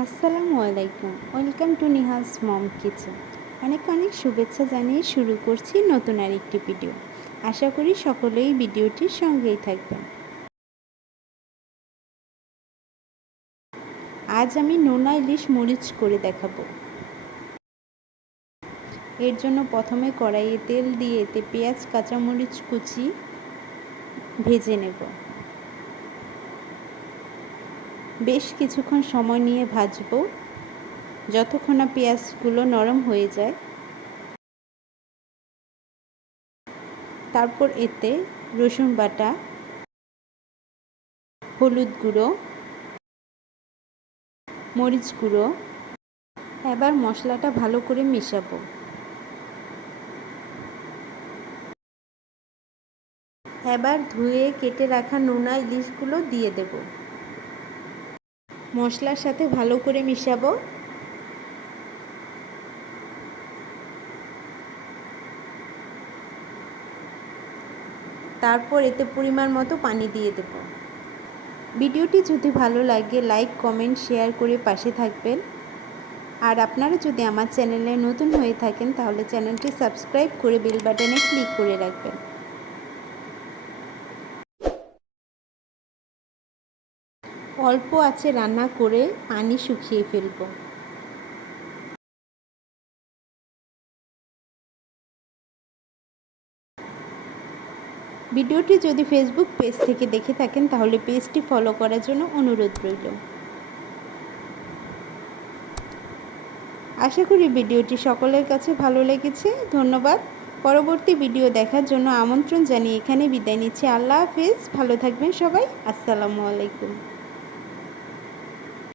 আসসালামু আলাইকুম। Welcome to Nihas mom kitchen. অনেক অনেক শুভেচ্ছা জানিয়ে শুরু করছি নতুন আরেকটি ভিডিও। আশা করি সকলেই ভিডিওটির সঙ্গেই থাকবেন। আজ আমি নোনা ইলিশ মরিচ করে দেখাবো। এর জন্য প্রথমে কড়াইয়ে তেল দিয়ে এতে পেঁয়াজ, কাঁচামরিচ কুচি ভেজে নেব। বেশ কিছুক্ষণ সময় নিয়ে ভাজবো। যতক্ষণ না পেঁয়াজগুলো নরম হয়ে যায়। তারপর এতে রসুন বাটা, হলুদ গুঁড়ো, মরিচ গুঁড়ো। এবার মশলাটা ভালো করে মেশাবো। এবার ধুয়ে কেটে রাখা নোনা ইলিশগুলো দিয়ে দেবো। মশলার সাথে ভালো করে মিশাবো। তারপর এতে পরিমাণ মতো পানি দিয়ে দেব। ভিডিওটি যদি ভালো লাগে, লাইক, কমেন্ট, শেয়ার করে পাশে থাকবেন। আর আপনারা যদি আমার চ্যানেলে নতুন হয়ে থাকেন, তাহলে চ্যানেলটি সাবস্ক্রাইব করে বেল বাটনে ক্লিক করে রাখবেন। অল্প আছে রান্না করে পানি শুকিয়ে ফেলব। ভিডিওটি যদি ফেসবুক পেজ থেকে দেখে থাকেন, তাহলে পেজটি ফলো করার জন্য অনুরোধ রইল। আশা করি ভিডিওটি সকলের কাছে ভালো লেগেছে। ধন্যবাদ। পরবর্তী ভিডিও দেখার জন্য আমন্ত্রণ জানিয়ে এখানে বিদায় নিচ্ছি। আল্লাহ হাফিজ। ভালো থাকবেন সবাই। আসসালামু আলাইকুম।